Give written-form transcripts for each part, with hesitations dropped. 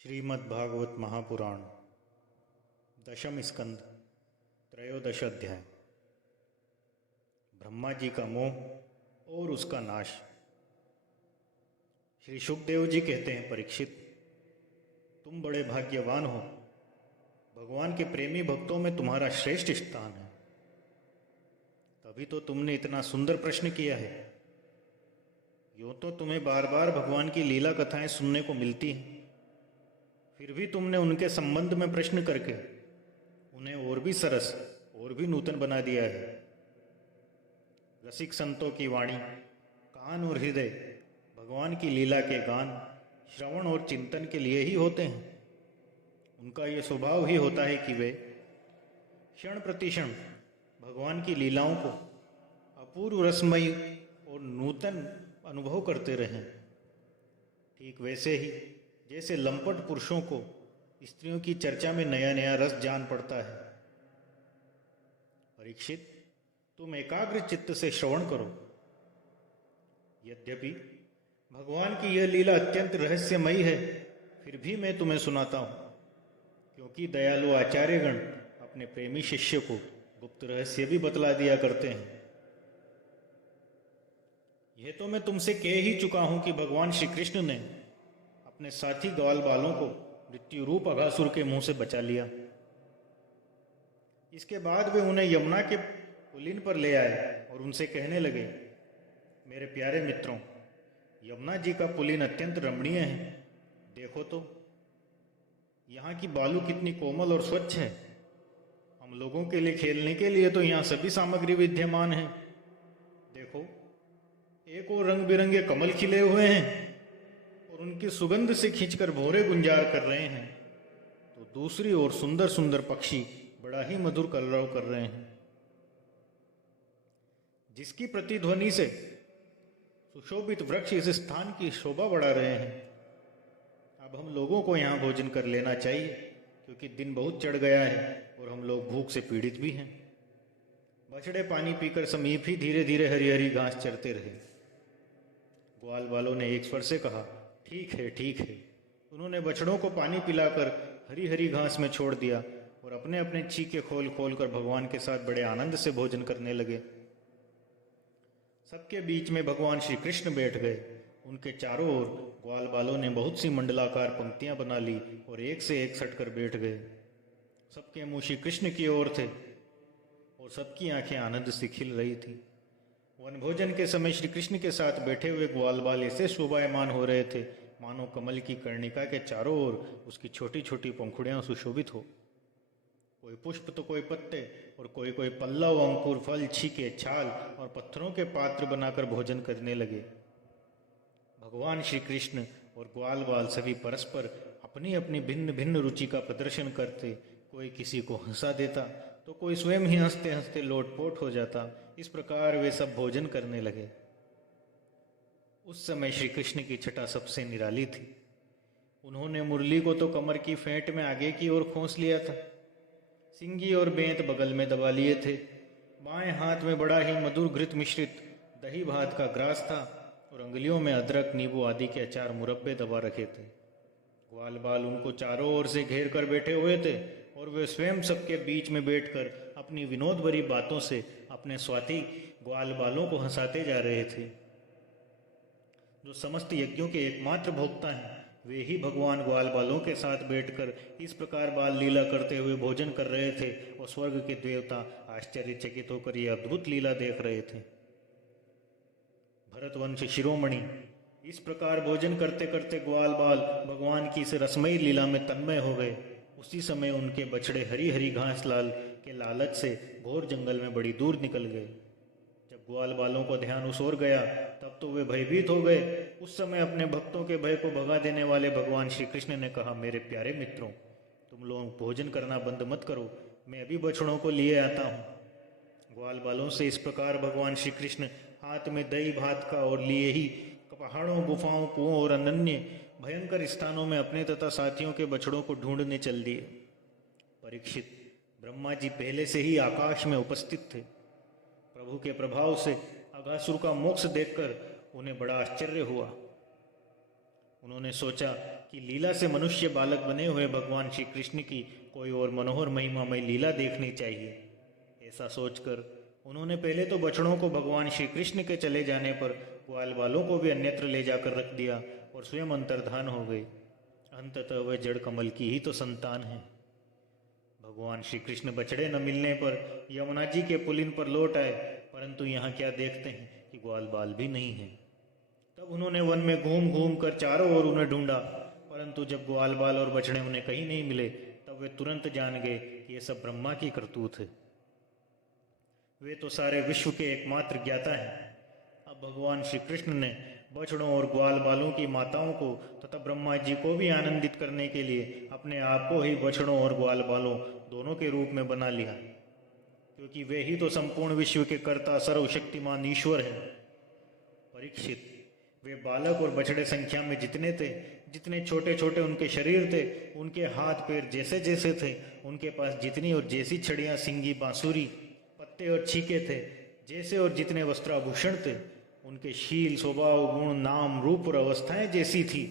श्रीमद्भागवत महापुराण दशम स्कंद त्रयोदश अध्याय। ब्रह्मा जी का मोह और उसका नाश। श्री शुकदेव जी कहते हैं, परीक्षित, तुम बड़े भाग्यवान हो। भगवान के प्रेमी भक्तों में तुम्हारा श्रेष्ठ स्थान है। तभी तो तुमने इतना सुंदर प्रश्न किया है। यूं तो तुम्हें बार बार भगवान की लीला कथाएं सुनने को मिलती हैं, फिर भी तुमने उनके संबंध में प्रश्न करके उन्हें और भी सरस और भी नूतन बना दिया है। रसिक संतों की वाणी, कान और हृदय भगवान की लीला के गान, श्रवण और चिंतन के लिए ही होते हैं। उनका ये स्वभाव ही होता है कि वे क्षण प्रतिक्षण भगवान की लीलाओं को अपूर्व रसमयी और नूतन अनुभव करते रहें। ठीक वैसे ही जैसे लंपट पुरुषों को स्त्रियों की चर्चा में नया नया रस जान पड़ता है। परीक्षित, तुम एकाग्र चित्त से श्रवण करो। यद्यपि भगवान की यह लीला अत्यंत रहस्यमयी है, फिर भी मैं तुम्हें सुनाता हूं, क्योंकि दयालु आचार्यगण अपने प्रेमी शिष्य को गुप्त रहस्य भी बतला दिया करते हैं। यह तो मैं तुमसे कह ही चुका हूं कि भगवान श्री कृष्ण ने अपने साथी ग्वाल बालों को मृत्यु रूप अघासुर के मुंह से बचा लिया। इसके बाद वे उन्हें यमुना के पुलिन पर ले आए और उनसे कहने लगे, मेरे प्यारे मित्रों, यमुना जी का पुलिन अत्यंत रमणीय है। देखो तो यहाँ की बालू कितनी कोमल और स्वच्छ है। हम लोगों के लिए खेलने के लिए तो यहाँ सभी सामग्री विद्यमान है। देखो, एक और रंग बिरंगे कमल खिले हुए हैं और उनकी सुगंध से खींचकर भौरे गुंजार कर रहे हैं, तो दूसरी ओर सुंदर सुंदर पक्षी बड़ा ही मधुर कलरव कर रहे हैं, जिसकी प्रतिध्वनि से सुशोभित वृक्ष इस स्थान की शोभा बढ़ा रहे हैं। अब हम लोगों को यहाँ भोजन कर लेना चाहिए, क्योंकि दिन बहुत चढ़ गया है और हम लोग भूख से पीड़ित भी हैं। बछड़े पानी पीकर समीप ही धीरे धीरे हरी हरी घास चरते रहे। ग्वाल वालों ने एक स्वर से कहा, ठीक है, ठीक है। उन्होंने बछड़ों को पानी पिलाकर हरी हरी घास में छोड़ दिया और अपने अपने चीखे खोल खोल कर भगवान के साथ बड़े आनंद से भोजन करने लगे। सबके बीच में भगवान श्री कृष्ण बैठ गए। उनके चारों ओर ग्वाल बालों ने बहुत सी मंडलाकार पंक्तियां बना ली और एक से एक सटकर बैठ गए। सबके मुंह श्री कृष्ण की ओर थे और सबकी आंखें आनंद से खिल रही थी। वन भोजन के समय श्री कृष्ण के साथ बैठे हुए ग्वाल बाल ऐसे शोभायमान हो रहे थे, मानो कमल की कर्णिका के चारों ओर उसकी छोटी छोटी पंखुड़ियां सुशोभित हो। कोई पुष्प तो कोई पत्ते और कोई कोई पल्लव, अंकुर, फल, छीके, छाल और पत्थरों के पात्र बनाकर भोजन करने लगे। भगवान श्री कृष्ण और ग्वाल बाल सभी परस्पर अपनी अपनी भिन्न भिन्न रुचि का प्रदर्शन करते। कोई किसी को हंसा देता तो कोई स्वयं ही हंसते हंसते लोटपोट हो जाता। इस प्रकार वे सब भोजन करने लगे। उस समय श्री कृष्ण की छटा सबसे निराली थी। उन्होंने मुरली को तो कमर की फेंट में आगे की ओर खोस लिया था, सिंगी और बेंत बगल में दबा लिए थे। बाएं हाथ में बड़ा ही मधुर घृत मिश्रित दही भात का ग्रास था और अंगुलियों में अदरक, नींबू आदि के अचार मुरब्बे दबा रखे थे। ग्वाल बाल उनको चारों ओर से घेर कर बैठे हुए थे और वे स्वयं सबके बीच में बैठकर अपनी विनोद भरी बातों से अपने स्वाति ग्वाल बालों को हंसाते जा रहे थे। जो समस्त यज्ञों के एकमात्र भोक्ता हैं, वे ही भगवान ग्वाल बालों के साथ बैठकर इस प्रकार बाल लीला करते हुए भोजन कर रहे थे और स्वर्ग के देवता आश्चर्यचकित होकर ये अद्भुत लीला देख रहे थे। भरतवंश शिरोमणि इस प्रकार भोजन करते करते ग्वाल बाल भगवान की इस रसमयी लीला में तन्मय हो गए। उसी समय उनके बछड़े हरी हरी घास लाल के लालच से घोर जंगल में बड़ी दूर निकल गए। जब ग्वाल बालों को ध्यान उस ओर गया, तब तो वे भयभीत हो गए। उस समय अपने भक्तों के भय को भगा देने वाले भगवान श्री कृष्ण ने कहा, मेरे प्यारे मित्रों, तुम लोग भोजन करना बंद मत करो, मैं अभी बछड़ों को लिए आता हूँ। ग्वाल बालों से इस प्रकार भगवान श्री कृष्ण हाथ में दही भात का और लिए ही पहाड़ों, गुफाओं, कुओं और अनन्य भयंकर स्थानों में अपने तथा साथियों के बछड़ों को ढूंढने चल दिए। परीक्षित, ब्रह्मा जी पहले से ही आकाश में उपस्थित थे। प्रभु के प्रभाव से अघासुर का मोक्ष देखकर उन्हें बड़ा आश्चर्य हुआ। उन्होंने सोचा कि लीला से मनुष्य बालक बने हुए भगवान श्री कृष्ण की कोई और मनोहर महिमामय लीला देखनी चाहिए। ऐसा सोचकर उन्होंने पहले तो बछड़ों को भगवान श्री कृष्ण के चले जाने पर ग्वाल बालों को भी अन्यत्र ले जाकर रख दिया और स्वयं अंतर्धान हो गए। अंततः वह जड़ कमल की ही तो संतान है। भगवान श्री कृष्ण बछड़े न मिलने पर यमुना जी के पुलिन पर लौट आए, परंतु यहाँ क्या देखते हैं कि ग्वाल बाल भी नहीं है। तब उन्होंने वन में घूम घूम कर चारों ओर उन्हें ढूंढा, परंतु जब ग्वाल बाल और बछड़े उन्हें कहीं नहीं मिले तब वे तुरंत जान गए कि ये सब ब्रह्मा की करतूत है। वे तो सारे विश्व के एकमात्र ज्ञाता हैं। अब भगवान श्री कृष्ण ने बछड़ों और ग्वाल बालों की माताओं को तथा ब्रह्मा जी को भी आनंदित करने के लिए अपने आप को ही बछड़ों और ग्वाल बालों दोनों के रूप में बना लिया, क्योंकि वे ही तो संपूर्ण विश्व के कर्ता सर्वशक्तिमान ईश्वर है। परीक्षित, वे बालक और बछड़े संख्या में जितने थे, जितने छोटे छोटे उनके शरीर थे, उनके हाथ पैर जैसे जैसे थे, उनके पास जितनी और जैसी छड़ियाँ, सिंगी, बांसुरी, पत्ते और छीके थे, जैसे और जितने वस्त्राभूषण थे, उनके शील, स्वभाव, गुण, नाम, रूप और अवस्थाएं जैसी थी।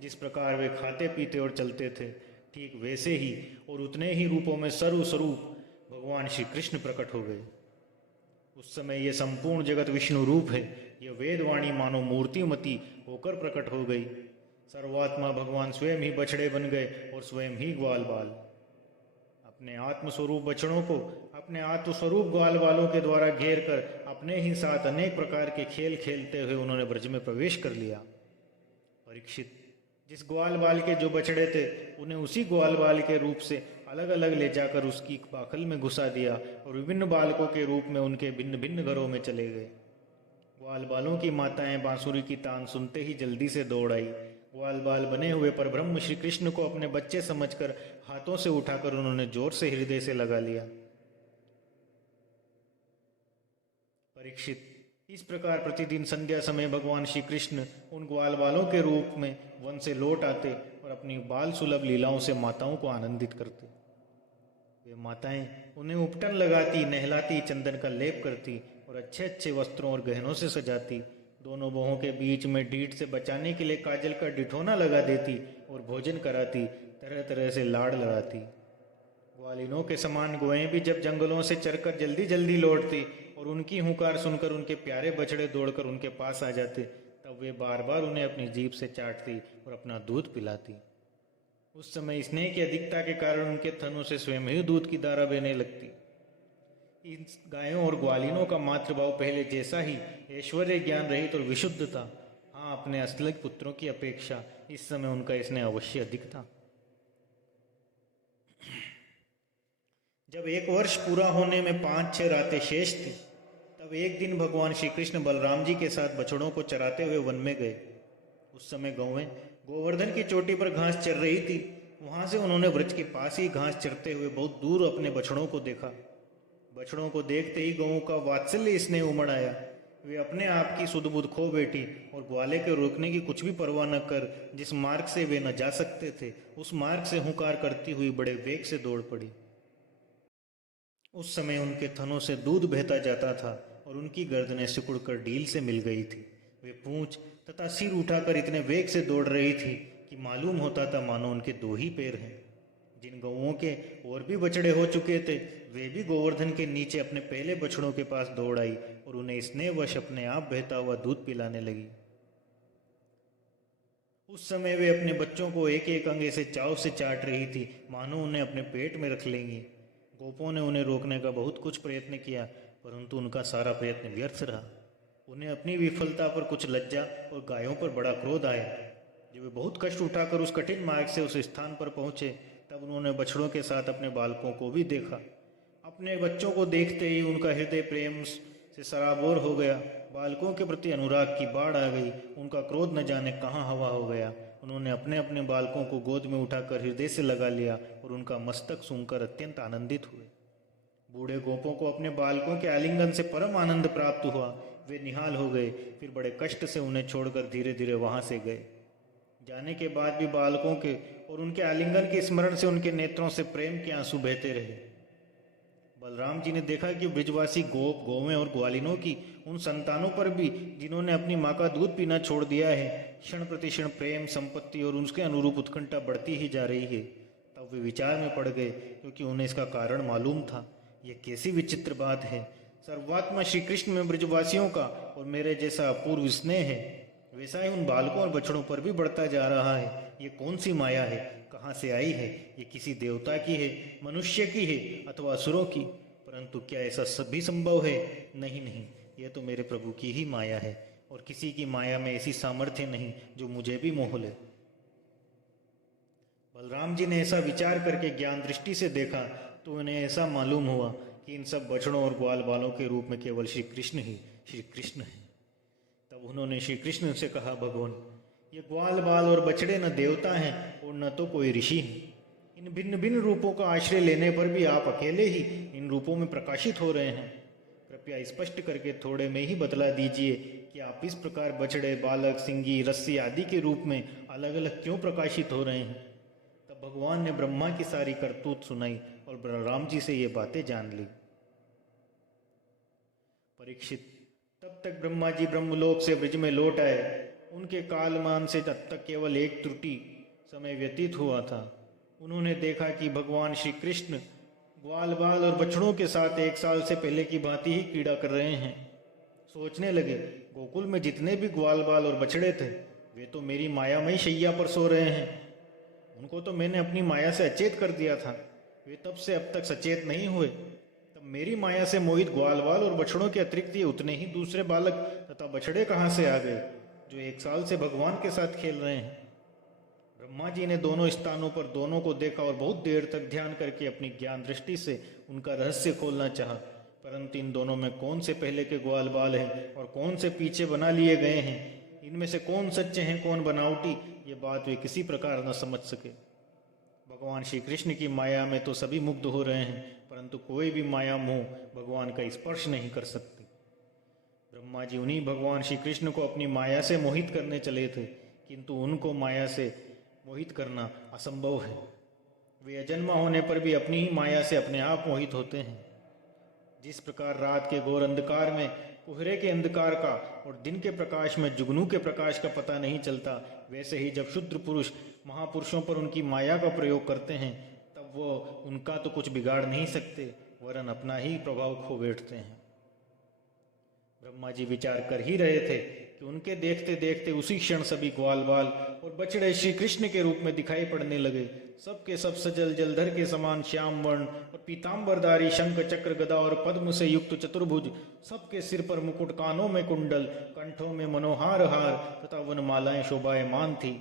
जिस प्रकार वे खाते पीते और चलते थे, ठीक वैसे ही और उतने ही रूपों में सर्वस्वरूप भगवान श्री कृष्ण प्रकट हो गए। उस समय ये संपूर्ण जगत विष्णु रूप है। यह वेदवाणी मानो मूर्तिमती होकर प्रकट हो गई। सर्वात्मा भगवान स्वयं ही बछड़े बन गए और स्वयं ही ग्वाल बाल। अपने आत्मस्वरूप बछड़ों को अपने आत्मस्वरूप ग्वाल बालों के द्वारा घेर कर अपने ही साथ अनेक प्रकार के खेल खेलते हुए उन्होंने ब्रज में प्रवेश कर लिया। परीक्षित, जिस ग्वाल बाल के जो बछड़े थे, उन्हें उसी ग्वाल बाल के रूप से अलग अलग ले जाकर उसकी बाखल में घुसा दिया और विभिन्न बालकों के रूप में उनके भिन्न भिन्न घरों में चले गए। ग्वाल बालों की माताएं बांसुरी की तान सुनते ही जल्दी से दौड़ आई। ग्वाल बाल बने हुए पर ब्रह्म श्री कृष्ण को अपने बच्चे समझकर हाथों से उठाकर उन्होंने जोर से हृदय से लगा लिया। परीक्षित, इस प्रकार प्रतिदिन संध्या समय भगवान श्री कृष्ण उन ग्वाल बालों के रूप में वन से लौट आते और अपनी बाल सुलभ लीलाओं से माताओं को आनंदित करते। वे माताएं उन्हें उपटन लगाती, नहलाती, चंदन का लेप करती और अच्छे अच्छे वस्त्रों और गहनों से सजाती। दोनों बहों के बीच में ढीठ से बचाने के लिए काजल का डिठोना लगा देती और भोजन कराती, तरह तरह से लाड़ लड़ाती। ग्वालिनों के समान गोएं भी जब जंगलों से चरकर जल्दी जल्दी लौटती और उनकी हुंकार सुनकर उनके प्यारे बछड़े दौड़कर उनके पास आ जाते, तब वे बार बार उन्हें अपनी जीभ से चाटती और अपना दूध पिलाती। उस समय स्नेह की अधिकता के कारण उनके थनों से स्वयं ही दूध की धारा बहने लगती। इन गायों और ग्वालिनों का मातृभाव पहले जैसा ही ऐश्वर्य, ज्ञान रहित और विशुद्ध था। हाँ, अपने असलज पुत्रों की अपेक्षा इस समय उनका स्नेह अवश्य अधिक था। जब 1 वर्ष पूरा होने में 5-6 रातें शेष थी, तब एक दिन भगवान श्री कृष्ण बलराम जी के साथ बछड़ों को चराते हुए वन में गए। उस समय गौएं गोवर्धन की चोटी पर घास चर रही थी। वहां से उन्होंने ब्रज के पास ही घास चरते हुए बहुत दूर अपने बछड़ों को देखा। बछड़ों को देखते ही गौओं का वात्सल्य स्नेह उमड़ आया। वे अपने आप की सुध बुध खो बैठी और ग्वाले के रोकने की कुछ भी परवाह न कर जिस मार्ग से वे न जा सकते थे, उस मार्ग से हुंकार करती हुई बड़े वेग से दौड़ पड़ी। उस समय उनके थनों से दूध बहता जाता था और उनकी गर्दनें सिकुड़कर ढील से मिल गई थी। वे पूंछ तथा सिर उठाकर इतने वेग से दौड़ रही थी कि मालूम होता था मानो उनके 2 ही पैर हैं। जिन गौओं के और भी बछड़े हो चुके थे, वे भी गोवर्धन के नीचे अपने पहले बछड़ों के पास दौड़ आई और उन्हें स्नेहवश अपने आप बहता हुआ दूध पिलाने लगी। उस समय वे अपने बच्चों को एक एक अंग से चाव से चाट रही थी, मानो उन्हें अपने पेट में रख लेंगी। गोपों ने उन्हें रोकने का बहुत कुछ प्रयत्न किया, परंतु उनका सारा प्रयत्न व्यर्थ रहा। उन्हें अपनी विफलता पर कुछ लज्जा और गायों पर बड़ा क्रोध आया। जब वे बहुत कष्ट उठाकर उस कठिन मार्ग से उस स्थान पर पहुंचे, तब उन्होंने बछड़ों के साथ अपने बालकों को भी देखा। अपने बच्चों को देखते ही उनका हृदय प्रेम से सराबोर हो गया। बालकों के प्रति अनुराग की बाढ़ आ गई। उनका क्रोध न जाने कहाँ हवा हो गया। उन्होंने अपने अपने बालकों को गोद में उठाकर हृदय से लगा लिया और उनका मस्तक सूंघकर अत्यंत आनंदित हुए। बूढ़े गोपों को अपने बालकों के आलिंगन से परम आनंद प्राप्त हुआ। वे निहाल हो गए, फिर बड़े कष्ट से उन्हें छोड़कर धीरे धीरे वहां से गए। जाने के बाद भी बालकों के और उनके आलिंगन के स्मरण से उनके नेत्रों से प्रेम के आंसू बहते रहे। बलराम जी ने देखा कि ब्रिजवासी गोप गौवें और ग्वालिनों की उन संतानों पर भी जिन्होंने अपनी माँ का दूध पीना छोड़ दिया है, क्षण प्रतिक्षण प्रेम संपत्ति और उसके अनुरूप उत्कंठा बढ़ती ही जा रही है। तब वे विचार में पड़ गए, क्योंकि उन्हें इसका कारण मालूम था। यह कैसी विचित्र बात है। सर्वात्मा श्री कृष्ण में ब्रजवासियों का और मेरे जैसा अपूर्व स्नेह है, वैसा ही उन बालकों और बछड़ों पर भी बढ़ता जा रहा है। ये कौन सी माया है, कहाँ से आई है? ये किसी देवता की है, मनुष्य की है अथवा असुरों की? परंतु क्या ऐसा सभी संभव है? नहीं नहीं, यह तो मेरे प्रभु की ही माया है, और किसी की माया में ऐसी सामर्थ्य नहीं जो मुझे भी मोह ले। बलराम जी ने ऐसा विचार करके ज्ञान दृष्टि से देखा तो उन्हें ऐसा मालूम हुआ कि इन सब बछड़ों और ग्वाल बालों के रूप में केवल श्री कृष्ण ही श्री कृष्ण है। तब उन्होंने श्री कृष्ण से कहा, भगवान, ये ग्वाल बाल और बछड़े न देवता हैं और न तो कोई ऋषि हैं। इन भिन्न भिन्न रूपों का आश्रय लेने पर भी आप अकेले ही इन रूपों में प्रकाशित हो रहे हैं। कृपया स्पष्ट करके थोड़े में ही बतला दीजिए कि आप इस प्रकार बछड़े, बालक, सिंगी, रस्सी आदि के रूप में अलग अलग क्यों प्रकाशित हो रहे हैं। तब भगवान ने ब्रह्मा की सारी करतूत सुनाई और बलराम जी से ये बातें जान ली। परीक्षित, तब तक ब्रह्मा जी ब्रह्मलोक से ब्रज में लौट आए। उनके कालमान से तब तक केवल एक त्रुटि समय व्यतीत हुआ था। उन्होंने देखा कि भगवान श्री कृष्ण ग्वाल बाल और बछड़ों के साथ 1 साल से पहले की भांति ही क्रीड़ा कर रहे हैं। सोचने लगे, गोकुल में जितने भी ग्वाल बाल और बछड़े थे वे तो मेरी मायामयी शैया पर सो रहे हैं। उनको तो मैंने अपनी माया से अचेत कर दिया था, वे तब से अब तक सचेत नहीं हुए। तब मेरी माया से मोहित ग्वाल बाल और बछड़ों के अतिरिक्त ये उतने ही दूसरे बालक तथा बछड़े कहाँ से आ गए जो 1 साल से भगवान के साथ खेल रहे हैं। ब्रह्मा जी ने दोनों स्थानों पर दोनों को देखा और बहुत देर तक ध्यान करके अपनी ज्ञान दृष्टि से उनका रहस्य खोलना चाहा, परंतु इन दोनों में कौन से पहले के ग्वाल बाल हैं और कौन से पीछे बना लिए गए हैं, इनमें से कौन सच्चे हैं कौन बनावटी, ये बात वे किसी प्रकार न समझ सके। भगवान श्री कृष्ण की माया में तो सभी मुग्ध हो रहे हैं, परंतु कोई भी माया मोह भगवान का स्पर्श नहीं कर सकती। ब्रह्मा जी उन्हीं भगवान श्री कृष्ण को अपनी माया से मोहित करने चले थे, किंतु उनको माया से मोहित करना असंभव है। वे अजन्मा होने पर भी अपनी ही माया से अपने आप मोहित होते हैं। जिस प्रकार रात के घोर अंधकार में कोहरे के अंधकार का और दिन के प्रकाश में जुगनू के प्रकाश का पता नहीं चलता, वैसे ही जब शुद्र पुरुष महापुरुषों पर उनकी माया का प्रयोग करते हैं तब वो उनका तो कुछ बिगाड़ नहीं सकते, वरन अपना ही प्रभाव खो बैठते हैं। ब्रह्मा जी विचार कर ही रहे थे कि उनके देखते देखते उसी क्षण सभी ग्वाल बाल और बछड़े श्री कृष्ण के रूप में दिखाई पड़ने लगे। सबके सब सजल जलधर के समान श्याम वर्ण और पीताम्बरधारी, शंख चक्र गदा और पद्म से युक्त चतुर्भुज, सबके सिर पर मुकुट, कानों में कुंडल, कंठों में मनोहार हार तथा वनमालाएं शोभायमान थी।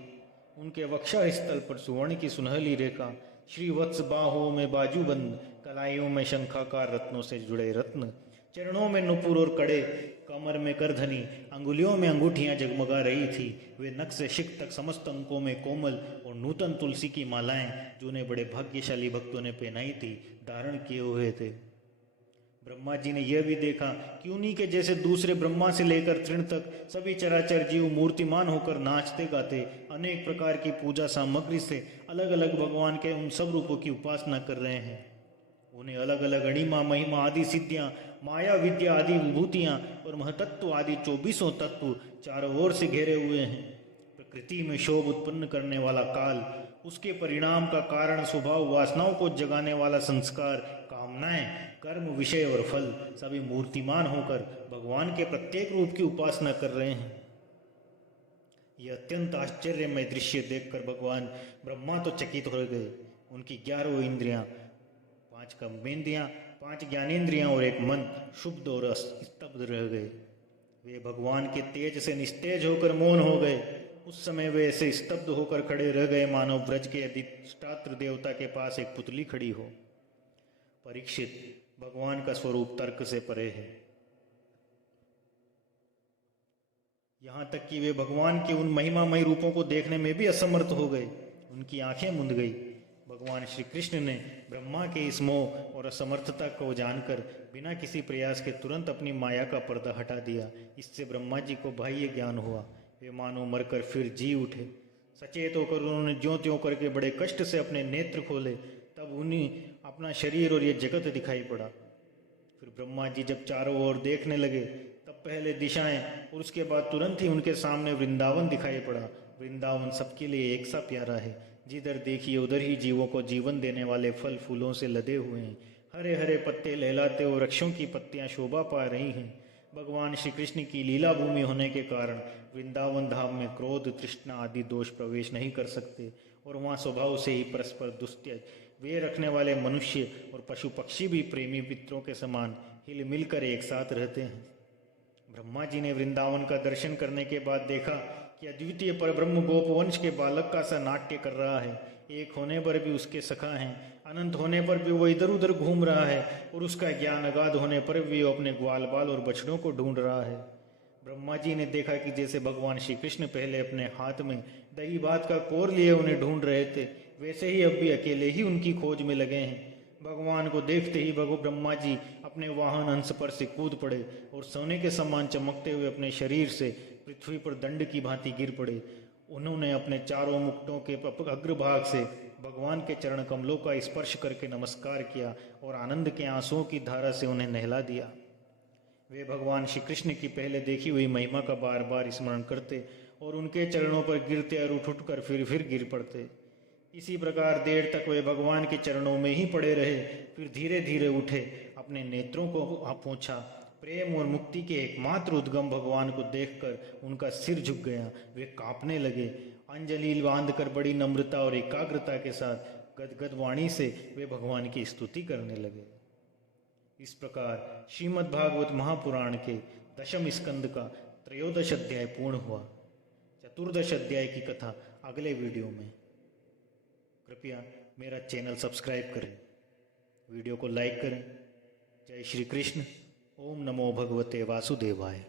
उनके वक्षा स्थल पर सुवर्ण की सुनहली रेखा, श्रीवत्स बाहों में बाजूबंद, कलाइयों में शंखाकार रत्नों से जुड़े रत्न, चरणों में नुपुर और कड़े, कमर में करधनी, अंगुलियों में अंगूठियां जगमगा रही थी। वे नख से शिख तक समस्त अंकों में कोमल और नूतन तुलसी की मालाएं जो उन्हें बड़े भाग्यशाली भक्तों ने पहनाई थी धारण किए हुए थे। ब्रह्मा जी ने यह भी देखा कि उन्हीं के जैसे दूसरे ब्रह्मा से लेकर तृण तक सभी चराचर जीव मूर्तिमान होकर नाचते गाते अनेक प्रकार की पूजा सामग्री से अलग अलग भगवान के उन सब रूपों की उपासना कर रहे हैं। उन्हें अलग अलग अणिमा महिमा आदि सिद्धियां, माया विद्या आदि विभूतियां और महतत्व आदि 24 तत्व चारों ओर से घेरे हुए हैं। प्रकृति में शोभ उत्पन्न करने वाला काल, उसके परिणाम का कारण स्वभाव, वासनाओं को जगाने वाला संस्कार, कामनाएं, कर्म, विषय और फल सभी मूर्तिमान होकर भगवान के प्रत्येक रूप की उपासना कर रहे हैं। यह अत्यंत आश्चर्यमय दृश्य देखकर भगवान ब्रह्मा तो चकित हो गए। उनकी 11 इंद्रियां, 5 कर्मेंद्रियां, 5 ज्ञानेंद्रियां और 1 मन शुद्ध और स्तब्ध रह गए। वे भगवान के तेज से निस्तेज होकर मौन हो गए। उस समय वे ऐसे स्तब्ध होकर खड़े रह गए मानो ब्रज के अधिष्ठात्र देवता के पास एक पुतली खड़ी हो। परीक्षित, भगवान का स्वरूप तर्क से परे है। यहाँ तक कि वे भगवान के उन महिमामय रूपों को देखने में भी असमर्थ हो गए। उनकी आंखें मुंद गई। भगवान श्री कृष्ण ने ब्रह्मा के इस मोह और असमर्थता को जानकर बिना किसी प्रयास के तुरंत अपनी माया का पर्दा हटा दिया। इससे ब्रह्मा जी को बाह्य ज्ञान हुआ। वे मानो मरकर फिर जी उठे। सचेत होकर उन्होंने ज्यों त्यों करके बड़े कष्ट से अपने नेत्र खोले। तब उन्हें अपना शरीर और ये जगत दिखाई पड़ा। ब्रह्मा जी जब चारों ओर देखने लगे तब पहले दिशाएं और उसके बाद तुरंत ही उनके सामने वृंदावन दिखाई पड़ा। वृंदावन सबके लिए एक सा प्यारा है। जिधर देखिए उधर ही जीवों को जीवन देने वाले फल फूलों से लदे हुए हैं। हरे हरे पत्ते लहलाते और वृक्षों की पत्तियां शोभा पा रही हैं। भगवान श्री कृष्ण की लीला भूमि होने के कारण वृंदावन धाम में क्रोध, तृष्णा आदि दोष प्रवेश नहीं कर सकते और वहाँ स्वभाव से ही परस्पर दुस्त्य वे रखने वाले मनुष्य और पशु पक्षी भी प्रेमी मित्रों के समान हिल मिलकर एक साथ रहते हैं। ब्रह्मा जी ने वृंदावन का दर्शन करने के बाद देखा कि अद्वितीय परब्रह्म गोपवंश के बालक का सा नाट्य कर रहा है। एक होने पर भी उसके सखा हैं, अनंत होने पर भी वो इधर उधर घूम रहा है और उसका ज्ञान अगाध होने पर भी वो अपने ग्वाल बाल और बछड़ों को ढूंढ रहा है। ब्रह्मा जी ने देखा कि जैसे भगवान श्री कृष्ण पहले अपने हाथ में दही भात का कोर लिए उन्हें ढूंढ रहे थे, वैसे ही अब भी अकेले ही उनकी खोज में लगे हैं। भगवान को देखते ही ब्रह्मा जी अपने वाहन हंस पर से कूद पड़े और सोने के समान चमकते हुए अपने शरीर से पृथ्वी पर दंड की भांति गिर पड़े। उन्होंने अपने चारों मुकुटों के अग्रभाग से भगवान के चरण कमलों का स्पर्श करके नमस्कार किया और आनंद के आंसुओं की धारा से उन्हें नहला दिया। वे भगवान श्री कृष्ण की पहले देखी हुई महिमा का बार बार स्मरण करते और उनके चरणों पर गिरते और उठ उठकर फिर गिर पड़ते। इसी प्रकार देर तक वे भगवान के चरणों में ही पड़े रहे। फिर धीरे धीरे उठे, अपने नेत्रों को पहुंचा। प्रेम और मुक्ति के एकमात्र उद्गम भगवान को देखकर उनका सिर झुक गया। वे कांपने लगे। अंजलि बांधकर बड़ी नम्रता और एकाग्रता के साथ गदगद वाणी से वे भगवान की स्तुति करने लगे। इस प्रकार श्रीमद् भागवत महापुराण के 10वें स्कंद का 13 अध्याय पूर्ण हुआ। 14 अध्याय की कथा अगले वीडियो में। कृपया मेरा चैनल सब्सक्राइब करें, वीडियो को लाइक करें। जय श्री कृष्ण। ओम नमो भगवते वासुदेवाय।